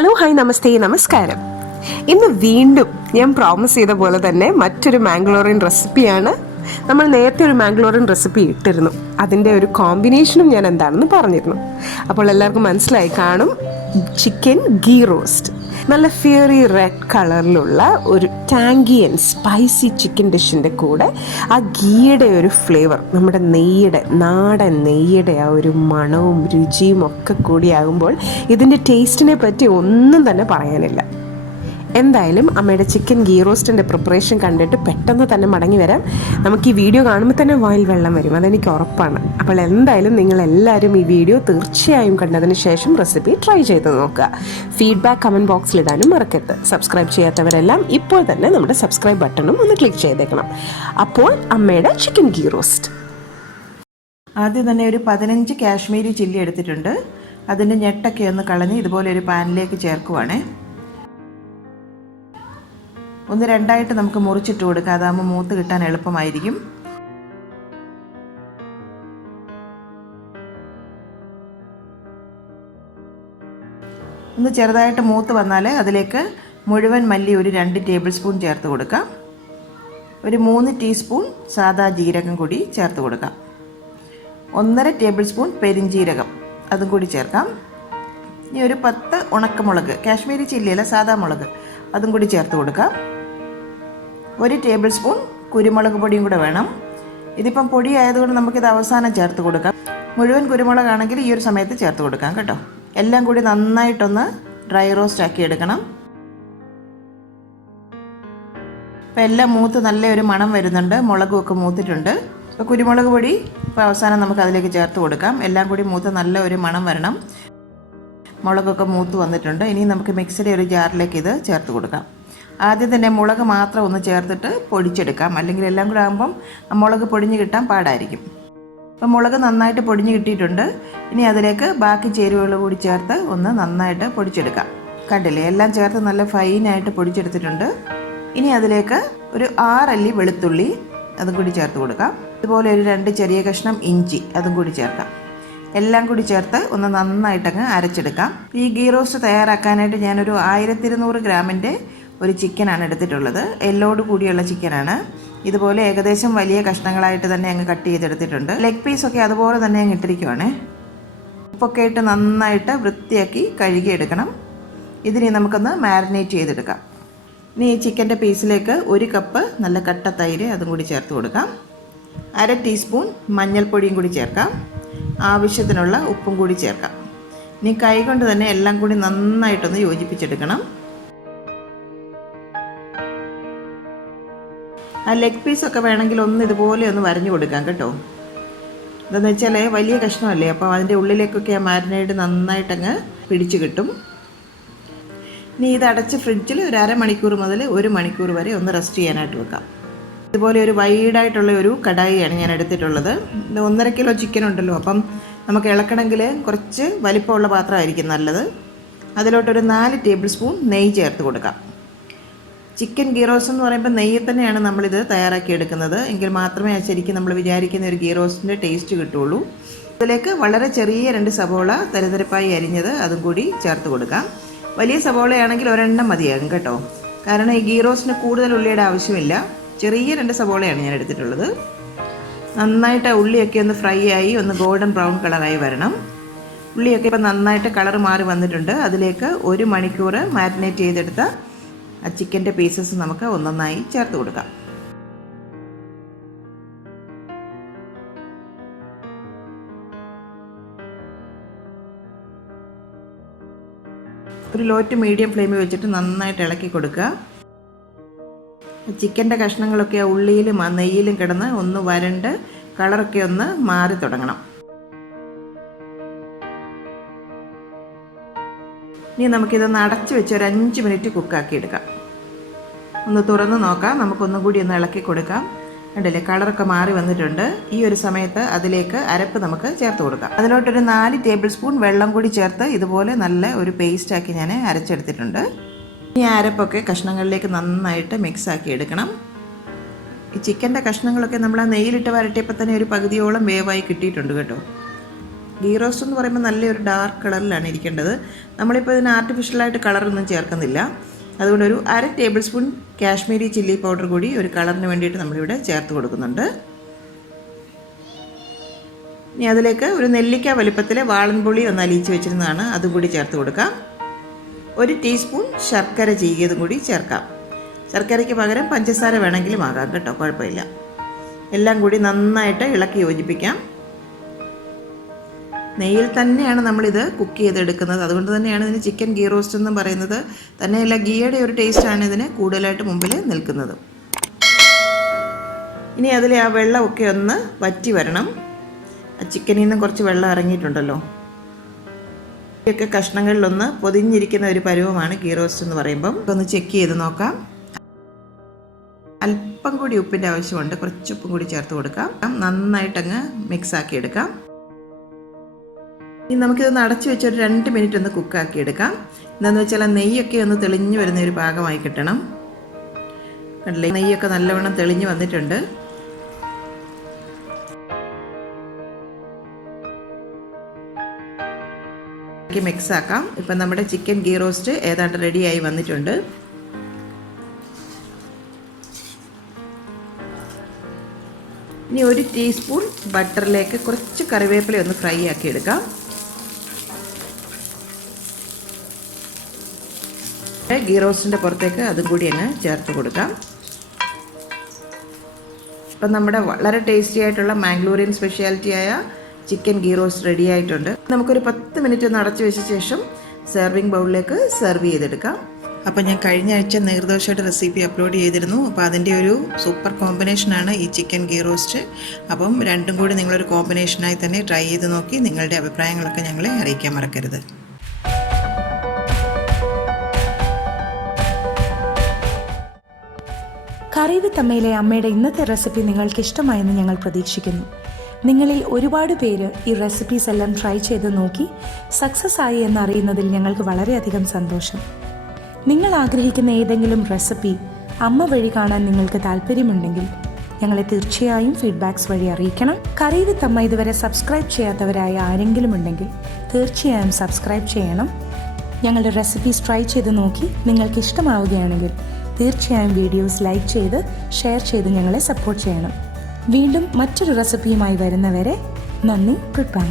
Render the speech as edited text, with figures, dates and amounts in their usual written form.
Hello hi നമസ്തേ നമസ്കാരം. ഇന്ന് വീണ്ടും ഞാൻ പ്രോമിസ് ചെയ്ത പോലെ തന്നെ മറ്റൊരു മാംഗ്ലൂറിയൻ റെസിപ്പിയാണ്. നമ്മൾ നേരത്തെ ഒരു മാംഗ്ലൂറിയൻ റെസിപ്പി ഇട്ടിരുന്നു, അതിൻ്റെ ഒരു കോമ്പിനേഷനും ഞാൻ എന്താണെന്ന് പറഞ്ഞിരുന്നു. അപ്പോൾ എല്ലാവർക്കും മനസ്സിലായി കാണും. ചിക്കൻ ഗീ റോസ്റ്റ്, നല്ല ഫിയറി റെഡ് കളറിലുള്ള ഒരു ടാങ്കി ആൻഡ് സ്പൈസി ചിക്കൻ ഡിഷിൻ്റെ കൂടെ ആ ഗീയുടെ ഒരു ഫ്ലേവർ, നമ്മുടെ നെയ്യുടെ, നാടൻ നെയ്യുടെ ആ ഒരു മണവും രുചിയും ഒക്കെ കൂടിയാകുമ്പോൾ ഇതിൻ്റെ ടേസ്റ്റിനെ പറ്റി ഒന്നും തന്നെ പറയാനില്ല. എന്തായാലും അമ്മയുടെ ചിക്കൻ ഗീ റോസ്റ്റിൻ്റെ പ്രിപ്പറേഷൻ കണ്ടിട്ട് പെട്ടെന്ന് തന്നെ മടങ്ങി വരാം. നമുക്ക് ഈ വീഡിയോ കാണുമ്പോൾ തന്നെ വായിൽ വെള്ളം വരും, അതെനിക്ക് ഉറപ്പാണ്. അപ്പോൾ എന്തായാലും നിങ്ങളെല്ലാവരും ഈ വീഡിയോ തീർച്ചയായും കണ്ടതിന് ശേഷം റെസിപ്പി ട്രൈ ചെയ്ത് നോക്കുക. ഫീഡ്ബാക്ക് കമൻറ്റ് ബോക്സിലിടാനും മറക്കരുത്. സബ്സ്ക്രൈബ് ചെയ്യാത്തവരെല്ലാം ഇപ്പോൾ തന്നെ നമ്മുടെ സബ്സ്ക്രൈബ് ബട്ടണും ഒന്ന് ക്ലിക്ക് ചെയ്തേക്കണം. അപ്പോൾ അമ്മയുടെ ചിക്കൻ ഗീ റോസ്റ്റ്. ആദ്യം തന്നെ ഒരു 15 കാശ്മീരി ചില്ലി എടുത്തിട്ടുണ്ട്. അതിൻ്റെ ഞെട്ടൊക്കെ ഒന്ന് കളഞ്ഞ് ഇതുപോലെ ഒരു പാനിലേക്ക് ചേർക്കുവാണേ. ഒന്ന് രണ്ടായിട്ട് നമുക്ക് മുറിച്ചിട്ട് കൊടുക്കാം, അതാകുമ്പോൾ മൂത്ത് കിട്ടാൻ എളുപ്പമായിരിക്കും. ഒന്ന് ചെറുതായിട്ട് മൂത്ത് വന്നാൽ അതിലേക്ക് മുഴുവൻ മല്ലി ഒരു 2 ടേബിൾ സ്പൂൺ ചേർത്ത് കൊടുക്കാം. ഒരു 3 ടീസ്പൂൺ സാദാ ജീരകം കൂടി ചേർത്ത് കൊടുക്കാം. 1.5 ടേബിൾ സ്പൂൺ പെരിഞ്ജീരകം അതും കൂടി ചേർക്കാം. ഇനി ഒരു 10 ഉണക്കമുളക്, കാശ്മീരി ചില്ലിയല്ല സാദാ മുളക്, അതും കൂടി ചേർത്ത് കൊടുക്കാം. 1 ടേബിൾ സ്പൂൺ കുരുമുളക് പൊടിയും കൂടെ വേണം. ഇതിപ്പം പൊടി ആയതുകൊണ്ട് നമുക്കിത് അവസാനം ചേർത്ത് കൊടുക്കാം. മുഴുവൻ കുരുമുളകാണെങ്കിൽ ഈ ഒരു സമയത്ത് ചേർത്ത് കൊടുക്കാം കേട്ടോ. എല്ലാം കൂടി നന്നായിട്ടൊന്ന് ഡ്രൈ റോസ്റ്റ് ആക്കി എടുക്കണം. ഇപ്പം എല്ലാം മൂത്ത് നല്ലൊരു മണം വരുന്നുണ്ട്, മുളകും ഒക്കെ മൂത്തിട്ടുണ്ട്. ഇപ്പോൾ കുരുമുളക് പൊടി ഇപ്പോൾ അവസാനം നമുക്ക് അതിലേക്ക് ചേർത്ത് കൊടുക്കാം. എല്ലാം കൂടി മൂത്ത് നല്ല ഒരു മണം വരണം. മുളകൊക്കെ മൂത്ത് വന്നിട്ടുണ്ട്. ഇനി നമുക്ക് മിക്സിയുടെ ഒരു ജാറിലേക്ക് ഇത് ചേർത്ത് കൊടുക്കാം. ആദ്യം തന്നെ മുളക് മാത്രം ഒന്ന് ചേർത്തിട്ട് പൊടിച്ചെടുക്കാം, അല്ലെങ്കിൽ എല്ലാം കൂടെ ആകുമ്പം മുളക് പൊടിഞ്ഞ് കിട്ടാൻ പാടായിരിക്കും. അപ്പം മുളക് നന്നായിട്ട് പൊടിഞ്ഞ് കിട്ടിയിട്ടുണ്ട്. ഇനി അതിലേക്ക് ബാക്കി ചേരുവകൾ കൂടി ചേർത്ത് ഒന്ന് നന്നായിട്ട് പൊടിച്ചെടുക്കാം. കണ്ടില്ലേ, എല്ലാം ചേർത്ത് നല്ല ഫൈനായിട്ട് പൊടിച്ചെടുത്തിട്ടുണ്ട്. ഇനി അതിലേക്ക് ഒരു 6 അല്ലി വെളുത്തുള്ളി അതും കൂടി ചേർത്ത് കൊടുക്കാം. ഇതുപോലെ ഒരു 2 ചെറിയ കഷ്ണം ഇഞ്ചി അതും കൂടി ചേർക്കാം. എല്ലാം കൂടി ചേർത്ത് ഒന്ന് നന്നായിട്ടങ്ങ് അരച്ചെടുക്കാം. ഈ ഗീ റോസ്റ്റ് തയ്യാറാക്കാനായിട്ട് ഞാനൊരു 1200 ഗ്രാമിൻ്റെ ഒരു ചിക്കനാണ് എടുത്തിട്ടുള്ളത്. എല്ലോട് കൂടിയുള്ള ചിക്കനാണ്. ഇതുപോലെ ഏകദേശം വലിയ കഷ്ണങ്ങളായിട്ട് തന്നെ അങ്ങ് കട്ട് ചെയ്തെടുത്തിട്ടുണ്ട്. ലെഗ് പീസൊക്കെ അതുപോലെ തന്നെ അങ്ങ് ഇട്ടിരിക്കുവാണ്. ഉപ്പൊക്കെ ഇട്ട് നന്നായിട്ട് വൃത്തിയാക്കി കഴുകിയെടുക്കണം. ഇതിനി നമുക്കൊന്ന് മാരിനേറ്റ് ചെയ്തെടുക്കാം. ഇനി ഈ ചിക്കൻ്റെ പീസിലേക്ക് 1 കപ്പ് നല്ല കട്ട തൈര് അതും കൂടി ചേർത്ത് കൊടുക്കാം. 1/2 ടീസ്പൂൺ മഞ്ഞൾപ്പൊടിയും കൂടി ചേർക്കാം. ആവശ്യത്തിനുള്ള ഉപ്പും കൂടി ചേർക്കാം. ഇനി കൈ കൊണ്ട് തന്നെ എല്ലാം കൂടി നന്നായിട്ടൊന്ന് യോജിപ്പിച്ചെടുക്കണം. ആ ലെഗ് പീസൊക്കെ വേണമെങ്കിൽ ഒന്ന് ഇതുപോലെ ഒന്ന് വരഞ്ഞു കൊടുക്കാം കേട്ടോ. എന്താണെന്ന് വെച്ചാൽ വലിയ കഷ്ണമല്ലേ, അപ്പോൾ അതിൻ്റെ ഉള്ളിലേക്കൊക്കെ ആ മാരിനേഡ് നന്നായിട്ടങ്ങ് പിടിച്ച് കിട്ടും. ഇനി ഇത് അടച്ച് ഫ്രിഡ്ജിൽ ഒരു 1/2 മണിക്കൂർ മുതൽ 1 മണിക്കൂർ വരെ ഒന്ന് റെസ്റ്റ് ചെയ്യാനായിട്ട് വെക്കാം. ഇതുപോലെ ഒരു വൈഡായിട്ടുള്ള ഒരു കടായിയാണ് ഞാൻ എടുത്തിട്ടുള്ളത്. ഇത് 1.5 കിലോ ചിക്കൻ ഉണ്ടല്ലോ, അപ്പം നമുക്ക് ഇളക്കണമെങ്കിൽ കുറച്ച് വലിപ്പമുള്ള പാത്രമായിരിക്കും നല്ലത്. അതിലോട്ടൊരു 4 ടേബിൾ സ്പൂൺ നെയ്യ് ചേർത്ത് കൊടുക്കാം. ചിക്കൻ ഗീ റോസ്റ്റ് എന്ന് പറയുമ്പോൾ നെയ്യിൽ തന്നെയാണ് നമ്മളിത് തയ്യാറാക്കി എടുക്കുന്നത്. എങ്കിൽ മാത്രമേ ശരിക്കും നമ്മൾ വിചാരിക്കുന്ന ഒരു ഗീ റോസ്റ്റിൻ്റെ ടേസ്റ്റ് കിട്ടുള്ളൂ. ഇതിലേക്ക് വളരെ ചെറിയ 2 സവോള തരിതരിപ്പായി അരിഞ്ഞത് അതും കൂടി ചേർത്ത് കൊടുക്കാം. വലിയ സവോളയാണെങ്കിൽ 1 മതിയാകും കേട്ടോ, കാരണം ഈ ഗീ റോസ്റ്റിന് കൂടുതൽ ഉള്ളിയുടെ ആവശ്യമില്ല. ചെറിയ 2 സവോളയാണ് ഞാൻ എടുത്തിട്ടുള്ളത്. നന്നായിട്ട് ഉള്ളിയൊക്കെ ഒന്ന് ഫ്രൈ ആയി ഒന്ന് ഗോൾഡൻ ബ്രൗൺ കളറായി വരണം. ഉള്ളിയൊക്കെ ഇപ്പം നന്നായിട്ട് കളർ മാറി വന്നിട്ടുണ്ട്. അതിലേക്ക് 1 മണിക്കൂർ മാരിനേറ്റ് ചെയ്തെടുത്ത ആ ചിക്കൻ്റെ പീസസ് നമുക്ക് ഒന്നൊന്നായി ചേർത്ത് കൊടുക്കാം. ഒരു ലോ ടു മീഡിയം ഫ്ലെയിമിൽ വെച്ചിട്ട് നന്നായിട്ട് ഇളക്കി കൊടുക്കുക. ചിക്കൻ്റെ കഷ്ണങ്ങളൊക്കെ ഉള്ളിയിലും നെയ്യിലും കിടന്ന് ഒന്ന് വരണ്ട് കളറൊക്കെ ഒന്ന് മാറി തുടങ്ങണം. ഇനി നമുക്കിതൊന്ന് അടച്ച് വെച്ച് ഒരു 5 മിനിറ്റ് കുക്കാക്കി എടുക്കാം. ഒന്ന് തുറന്ന് നോക്കാം. നമുക്കൊന്നും കൂടി ഒന്ന് ഇളക്കി കൊടുക്കാം. കണ്ടില്ലേ, കളറൊക്കെ മാറി വന്നിട്ടുണ്ട്. ഈ ഒരു സമയത്ത് അതിലേക്ക് അരപ്പ് നമുക്ക് ചേർത്ത് കൊടുക്കാം. അതിലോട്ടൊരു 4 ടേബിൾ സ്പൂൺ വെള്ളം കൂടി ചേർത്ത് ഇതുപോലെ നല്ല ഒരു പേസ്റ്റാക്കി ഞാൻ അരച്ചെടുത്തിട്ടുണ്ട്. ഈ അരപ്പൊക്കെ കഷ്ണങ്ങളിലേക്ക് നന്നായിട്ട് മിക്സാക്കി എടുക്കണം. ഈ ചിക്കൻ്റെ കഷ്ണങ്ങളൊക്കെ നമ്മൾ ആ നെയ്യിലിട്ട് വരട്ടിയപ്പോൾ തന്നെ ഒരു പകുതിയോളം വേവായി കിട്ടിയിട്ടുണ്ട് കേട്ടോ. ഗീ റോസ്റ്റ് എന്ന് പറയുമ്പോൾ നല്ലൊരു ഡാർക്ക് കളറിലാണ് ഇരിക്കേണ്ടത്. നമ്മളിപ്പോൾ ഇതിന് ആർട്ടിഫിഷ്യലായിട്ട് കളറൊന്നും ചേർക്കുന്നില്ല. അതുകൊണ്ട് ഒരു 1/2 table spoon Kashmiri chilli powder കൂടി ഒരു കളറിന് വേണ്ടിയിട്ട് നമ്മളിവിടെ ചേർത്ത് കൊടുക്കുന്നുണ്ട്. ഇനി അതിലേക്ക് ഒരു നെല്ലിക്ക വലിപ്പത്തിലെ വാളൻപുളി ഒന്ന് അലിയിച്ച് വെച്ചിരുന്നതാണ്, അതുകൂടി ചേർത്ത് കൊടുക്കാം. 1 ടീസ്പൂൺ ശർക്കര ചീകിയതും കൂടി ചേർക്കാം. ശർക്കരയ്ക്ക് പകരം പഞ്ചസാര വേണമെങ്കിലും ആകാം കേട്ടോ, കുഴപ്പമില്ല. എല്ലാം കൂടി നന്നായിട്ട് ഇളക്കി യോജിപ്പിക്കാം. നെയ്യിൽ തന്നെയാണ് നമ്മളിത് കുക്ക് ചെയ്തെടുക്കുന്നത്, അതുകൊണ്ട് തന്നെയാണ് ഇതിന് ചിക്കൻ ഗീ റോസ്റ്റ് എന്നും പറയുന്നത്. തന്നെയല്ല, ഗീയുടെ ഒരു ടേസ്റ്റാണ് ഇതിന് കൂടുതലായിട്ട് മുമ്പിൽ നിൽക്കുന്നത്. ഇനി അതിലെ ആ വെള്ളമൊക്കെ ഒന്ന് വറ്റി വരണം. ചിക്കനിൽ നിന്ന് കുറച്ച് വെള്ളം ഇറങ്ങിയിട്ടുണ്ടല്ലോ. ഒക്കെ കഷ്ണങ്ങളിലൊന്ന് പൊതിഞ്ഞിരിക്കുന്ന ഒരു പരുവമാണ് ഗീ റോസ്റ്റ് എന്ന് പറയുമ്പം. ഒന്ന് ചെക്ക് ചെയ്ത് നോക്കാം. അല്പം കൂടി ഉപ്പിൻ്റെ ആവശ്യമുണ്ട്, കുറച്ച് ഉപ്പും കൂടി ചേർത്ത് കൊടുക്കാം. നന്നായിട്ടങ്ങ് മിക്സ് ആക്കി എടുക്കാം. ഇനി നമുക്കിതൊന്ന് അടച്ചു വെച്ച് ഒരു 2 മിനിറ്റ് ഒന്ന് കുക്കാക്കി എടുക്കാം. എന്താണെന്ന് വെച്ചാൽ നെയ്യൊക്കെ ഒന്ന് തെളിഞ്ഞ് വരുന്ന ഒരു പാകമായി കിട്ടണം. കണ്ടില്ലേ, നെയ്യൊക്കെ നല്ലവണ്ണം തെളിഞ്ഞ് വന്നിട്ടുണ്ട്. മിക്സ് ആക്കാം. ഇപ്പം നമ്മുടെ ചിക്കൻ ഗീ റോസ്റ്റ് ഏതാണ്ട് റെഡിയായി വന്നിട്ടുണ്ട്. ഇനി 1 ടീസ്പൂൺ ബട്ടറിലേക്ക് കുറച്ച് കറിവേപ്പില ഒന്ന് ഫ്രൈ ആക്കി എടുക്കാം. ഗീ റോസ്റ്റിൻ്റെ പുറത്തേക്ക് അതും കൂടി അങ്ങ് ചേർത്ത് കൊടുക്കാം. ഇപ്പം നമ്മുടെ വളരെ ടേസ്റ്റി ആയിട്ടുള്ള മാംഗ്ലൂരിയൻ സ്പെഷ്യാലിറ്റിയായ ചിക്കൻ ഗീ റോസ്റ്റ് റെഡി ആയിട്ടുണ്ട്. നമുക്കൊരു 10 മിനിറ്റ് ഒന്ന് അടച്ചു വെച്ച ശേഷം സെർവിങ് ബൗളിലേക്ക് സെർവ് ചെയ്തെടുക്കാം. അപ്പോൾ ഞാൻ കഴിഞ്ഞ ആഴ്ച നീർദോശയുടെ റെസിപ്പി അപ്ലോഡ് ചെയ്തിരുന്നു. അപ്പോൾ അതിൻ്റെ ഒരു സൂപ്പർ കോമ്പിനേഷനാണ് ഈ ചിക്കൻ ഗീ റോസ്റ്റ്. അപ്പം രണ്ടും കൂടി നിങ്ങളൊരു കോമ്പിനേഷനായി തന്നെ ട്രൈ ചെയ്ത് നോക്കി നിങ്ങളുടെ അഭിപ്രായങ്ങളൊക്കെ ഞങ്ങളെ അറിയിക്കാൻ മറക്കരുത്. കറി വിത്ത് അമ്മയിലെ അമ്മയുടെ ഇന്നത്തെ റെസിപ്പി നിങ്ങൾക്ക് ഇഷ്ടമായെന്ന് ഞങ്ങൾ പ്രതീക്ഷിക്കുന്നു. നിങ്ങളിൽ ഒരുപാട് പേര് ഈ റെസിപ്പീസ് എല്ലാം ട്രൈ ചെയ്ത് നോക്കി സക്സസ് ആയി എന്നറിയുന്നതിൽ ഞങ്ങൾക്ക് വളരെയധികം സന്തോഷം. നിങ്ങൾ ആഗ്രഹിക്കുന്ന ഏതെങ്കിലും റെസിപ്പി അമ്മ വഴി കാണാൻ നിങ്ങൾക്ക് താല്പര്യമുണ്ടെങ്കിൽ ഞങ്ങളെ തീർച്ചയായും ഫീഡ്ബാക്സ് വഴി അറിയിക്കണം. കറി വിത്ത് അമ്മ ഇതുവരെ സബ്സ്ക്രൈബ് ചെയ്യാത്തവരായ ആരെങ്കിലും ഉണ്ടെങ്കിൽ തീർച്ചയായും സബ്സ്ക്രൈബ് ചെയ്യണം. ഞങ്ങളുടെ റെസിപ്പീസ് ട്രൈ ചെയ്ത് നോക്കി നിങ്ങൾക്ക് ഇഷ്ടമാവുകയാണെങ്കിൽ തീർച്ചയായും വീഡിയോസ് ലൈക്ക് ചെയ്ത് ഷെയർ ചെയ്ത് ഞങ്ങളെ സപ്പോർട്ട് ചെയ്യണം. വീണ്ടും മറ്റൊരു റെസിപ്പിയുമായി വരുന്നവരെ നന്ദി. Good bye.